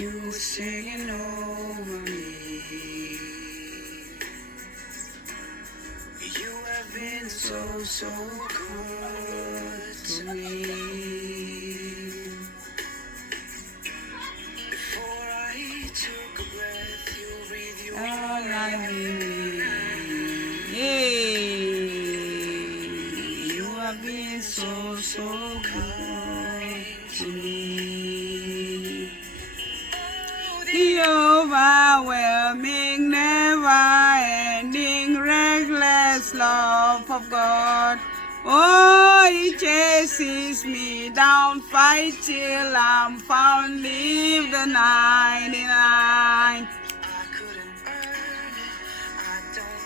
You were singing over me. You have been so, so good to me. Before I took a breath, you breathed your all I need. You have been so, so kind to me. The overwhelming, never-ending, reckless love of God. Oh, He chases me down, fight till I'm found, leave the 99.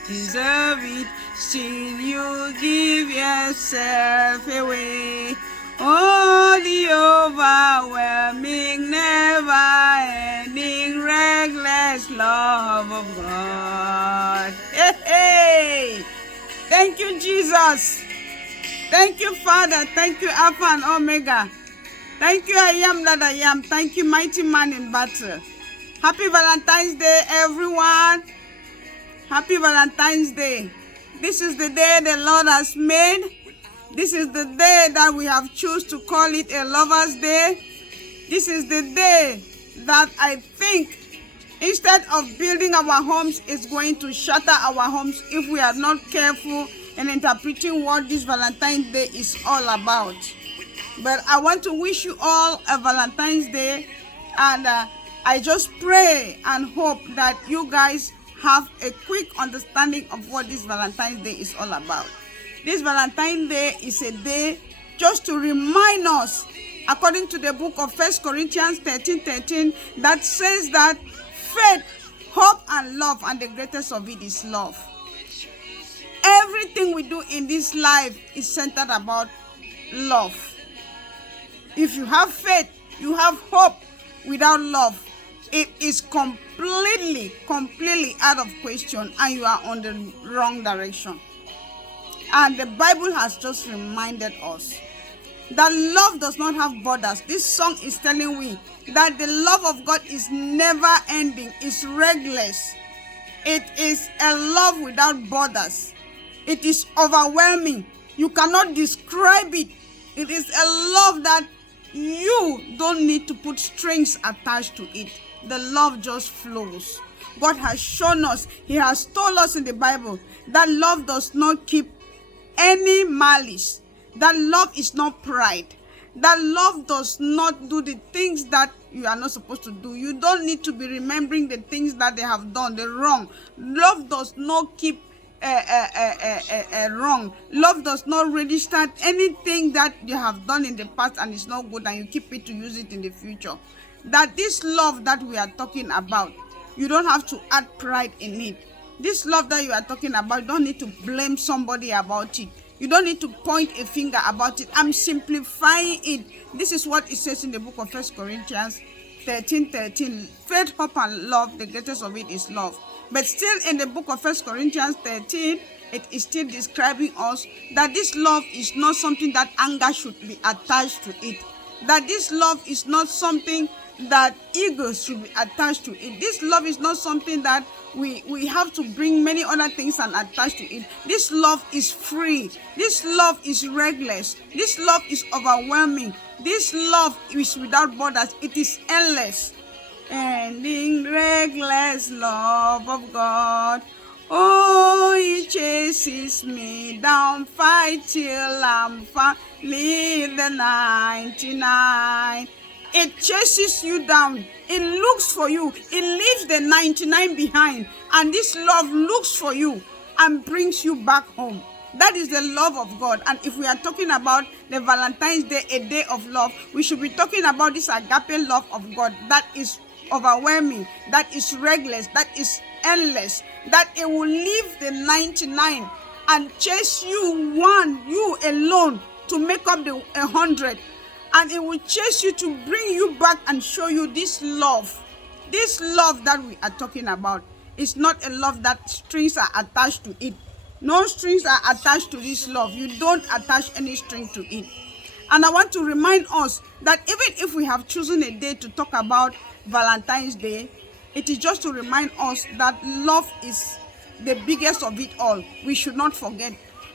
Deserve it, still you give yourself away. Oh, the overwhelming, never-ending, reckless love of God. Hey, hey! Thank you, Jesus. Thank you, Father. Thank you, Alpha and Omega. Thank you, I am that I am. Thank you, mighty man in battle. Happy Valentine's Day, everyone. Happy Valentine's Day. This is the day the Lord has made. This is the day that we have chosen to call it a Lover's Day. This is the day that I think instead of building our homes, it's going to shatter our homes if we are not careful in interpreting what this Valentine's Day is all about. But I want to wish you all a Valentine's Day, and I just pray and hope that you guys have a quick understanding of what this Valentine's Day is all about. This Valentine's Day is a day just to remind us, according to the book of 1 Corinthians 13:13, that says that faith, hope, and love, and the greatest of it is love. Everything we do in this life is centered about love. If you have faith, you have hope without love, it is completely out of question, and you are on the wrong direction. And the Bible has just reminded us that love does not have borders. This song is telling me that the love of God is never ending, it's reckless. It is a love without borders. It is overwhelming. You cannot describe it. It is a love that you don't need to put strings attached to it. The love just flows. God has shown us, He has told us in the Bible that love does not keep any malice. That love is not pride. That love does not do the things that you are not supposed to do. You don't need to be remembering the things that they have done, the wrong. Love does not keep wrong. Love does not register anything that you have done in the past and it's not good, and you keep it to use it in the future. That this love that we are talking about, you don't have to add pride in it. This love that you are talking about, you don't need to blame somebody about it. You don't need to point a finger about it. I'm simplifying it. This is what it says in the book of 1 Corinthians 13:13. Faith, hope, and love, the greatest of it is love. But still in the book of 1 Corinthians 13, it is still describing us that this love is not something that anger should be attached to it. That this love is not something that ego should be attached to it. This love is not something that we have to bring many other things and attach to it. This love is free. This love is reckless. This love is overwhelming. This love is without borders. It is endless. Ending, reckless love of God. Oh, He chases me down, fight till I'm found, leave the 99. It chases you down. It looks for you. It leaves the 99 behind. And this love looks for you and brings you back home. That is the love of God. And if we are talking about the Valentine's Day, a day of love, we should be talking about this agape love of God that is overwhelming, that is reckless, that is endless, that it will leave the 99 and chase you alone to make up the 100. And it will chase you to bring you back and show you this love. This love that we are talking about is not a love that strings are attached to it. No strings are attached to this love. You don't attach any string to it. And I want to remind us that even if we have chosen a day to talk about Valentine's Day, it is just to remind us that love is the biggest of it all. We should not forget.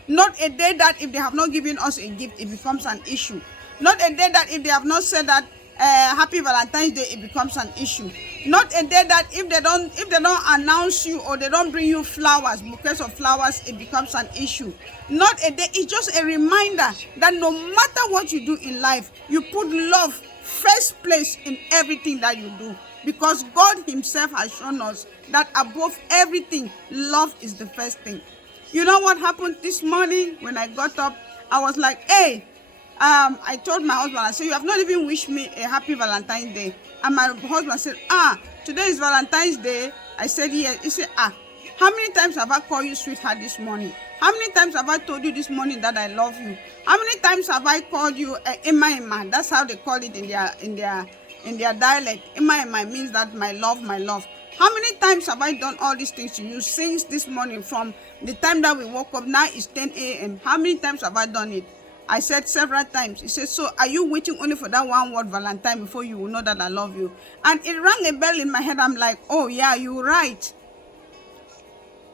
Not a day that if they have not given us a gift, it becomes an issue. Not a day that if they have not said that Happy Valentine's Day, it becomes an issue. Not a day that if they don't announce you or they don't bring you flowers, bouquets of flowers, it becomes an issue. Not a day. It's just a reminder that no matter what you do in life, you put love first place in everything that you do, because God himself has shown us that above everything, love is the first thing. You know what happened this morning when I got up? I was like, hey, I told my husband, I said, you have not even wished me a happy Valentine's Day. And my husband said, today is Valentine's Day. I said, yes. He said, how many times have I called you sweetheart this morning? How many times have I told you this morning that I love you? How many times have I called you Emma? That's how they call it in their dialect. Emma means that my love, my love. How many times have I done all these things to you since this morning, from the time that we woke up? Now it's 10 a.m. How many times have I done it? I said several times. He said, so are you waiting only for that one word Valentine before you will know that I love you? And it rang a bell in my head. I'm like, oh yeah, you're right.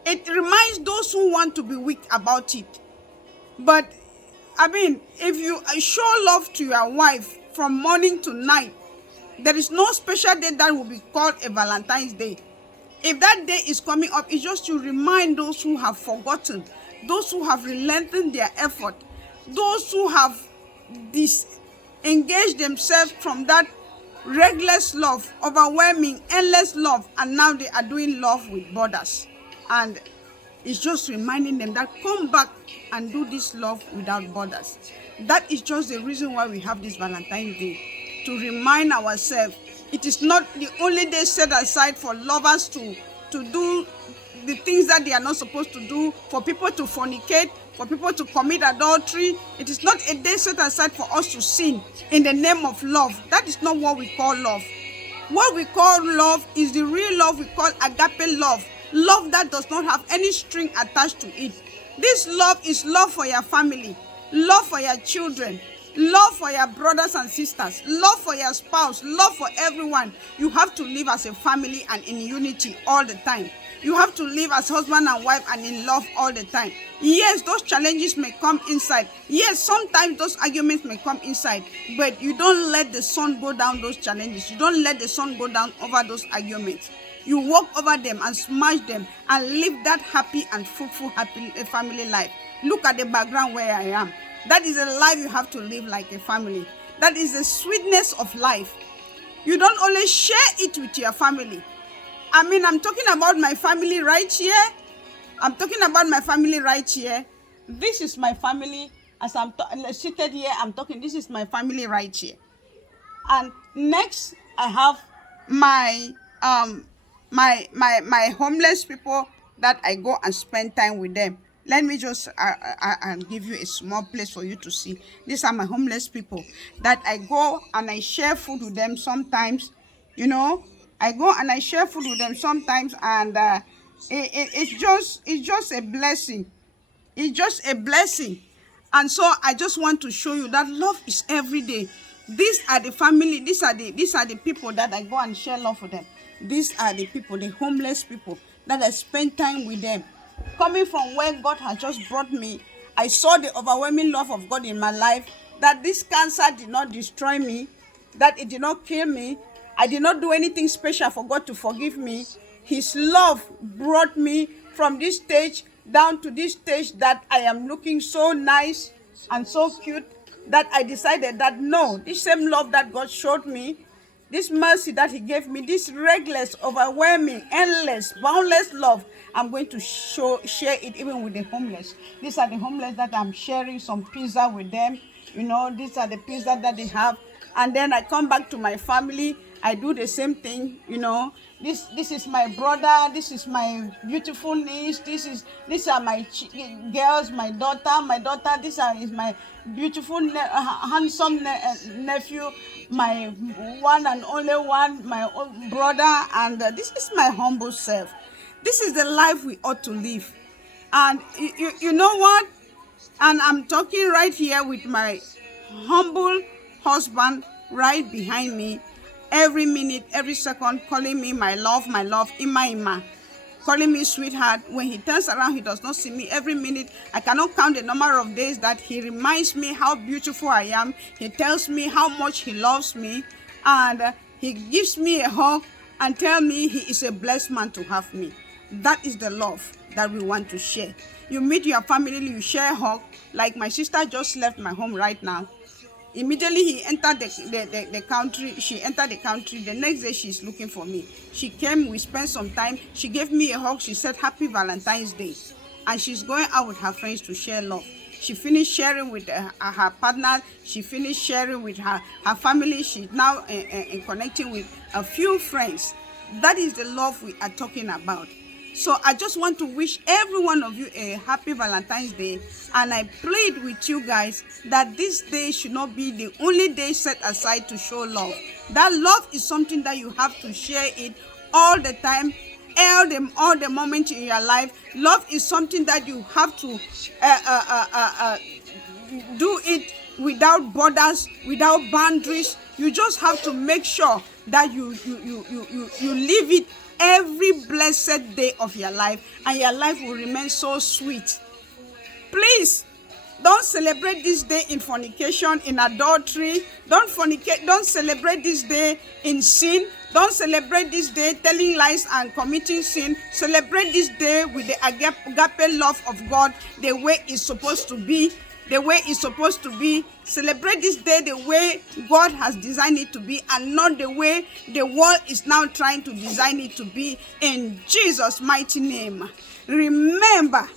It reminds those who want to be weak about it. But I mean, if you show love to your wife from morning to night, there is no special day that will be called a Valentine's Day. If that day is coming up, it's just to remind those who have forgotten, those who have relented their effort, those who have disengaged themselves from that reckless love, overwhelming, endless love, and now they are doing love with borders. And it's just reminding them that come back and do this love without borders. That is just the reason why we have this Valentine's Day, to remind ourselves it is not the only day set aside for lovers to do the things that they are not supposed to do, for people to fornicate, for people to commit adultery. It is not a day set aside for us to sin in the name of love. That is not what we call love. What we call love is the real love we call agape love. Love that does not have any string attached to it. This love is love for your family, love for your children, love for your brothers and sisters, love for your spouse, love for everyone. You have to live as a family and in unity all the time. You have to live as husband and wife and in love all the time. Yes, those challenges may come inside. Yes, sometimes those arguments may come inside. But you don't let the sun go down those challenges. You don't let the sun go down over those arguments. You walk over them and smash them and live that happy and fruitful family life. Look at the background where I am. That is a life you have to live like a family. That is the sweetness of life. You don't only share it with your family. I mean, I'm talking about my family right here. I'm talking about my family right here. This is my family. As I'm seated here, I'm talking. This is my family right here. And next, I have my my homeless people that I go and spend time with them. Let me just give you a small place for you to see. These are my homeless people that I go and I share food with them sometimes. You know, I go and I share food with them sometimes, and it's just a blessing. It's just a blessing. And so I just want to show you that love is every day. These are the family. These are the people that I go and share love with them. These are the people, the homeless people that I spend time with them. Coming from where God has just brought me, I saw the overwhelming love of God in my life, that this cancer did not destroy me, that it did not kill me. I did not do anything special for God to forgive me. His love brought me from this stage down to this stage that I am looking so nice and so cute, that I decided that no, this same love that God showed me, this mercy that he gave me, this reckless, overwhelming, endless, boundless love, I'm going to share it even with the homeless. These are the homeless that I'm sharing some pizza with them. You know, these are the pizza that they have. And then I come back to my family. I do the same thing, you know. This is my brother. This is my beautiful niece. These are my girls, my daughter. My daughter. This is my beautiful, handsome nephew. My one and only one, my own brother. And this is my humble self. This is the life we ought to live. And you know what? And I'm talking right here with my humble husband right behind me, every minute, every second, calling me my love, Ima, calling me sweetheart. When he turns around, he does not see me. Every minute, I cannot count the number of days that he reminds me how beautiful I am. He tells me how much he loves me, and he gives me a hug and tell me he is a blessed man to have me. That is the love that we want to share. You meet your family, you share a hug. Like my sister just left my home right now. Immediately he entered the country. She entered the country. The next day she's looking for me. She came, we spent some time. She gave me a hug. She said, Happy Valentine's Day. And she's going out with her friends to share love. She finished sharing with her partner. She finished sharing with her family. She's now connecting with a few friends. That is the love we are talking about. So I just want to wish every one of you a happy Valentine's Day. And I plead with you guys that this day should not be the only day set aside to show love. That love is something that you have to share it all the time, all the moments in your life. Love is something that you have to do it without borders, without boundaries. You just have to make sure that you live it every blessed day of your life, and your life will remain so sweet. Please don't celebrate this day in fornication, in adultery. Don't fornicate. Don't celebrate this day in sin. Don't celebrate this day telling lies and committing sin. Celebrate this day with the agape love of God, the way it's supposed to be. The way it's supposed to be. Celebrate this day the way God has designed it to be, and not the way the world is now trying to design it to be, in Jesus' mighty name. Remember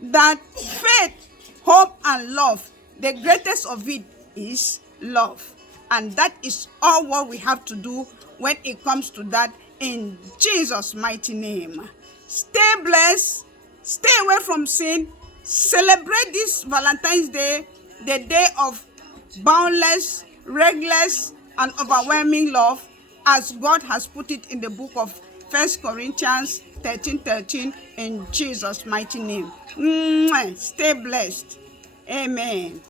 that faith, hope, and love, the greatest of it is love. And that is all what we have to do when it comes to that, in Jesus' mighty name. Stay blessed. Stay away from sin. Celebrate this Valentine's Day, the day of boundless, reckless, and overwhelming love, as God has put it in the book of 1 Corinthians 13:13, in Jesus' mighty name. Stay blessed. Amen.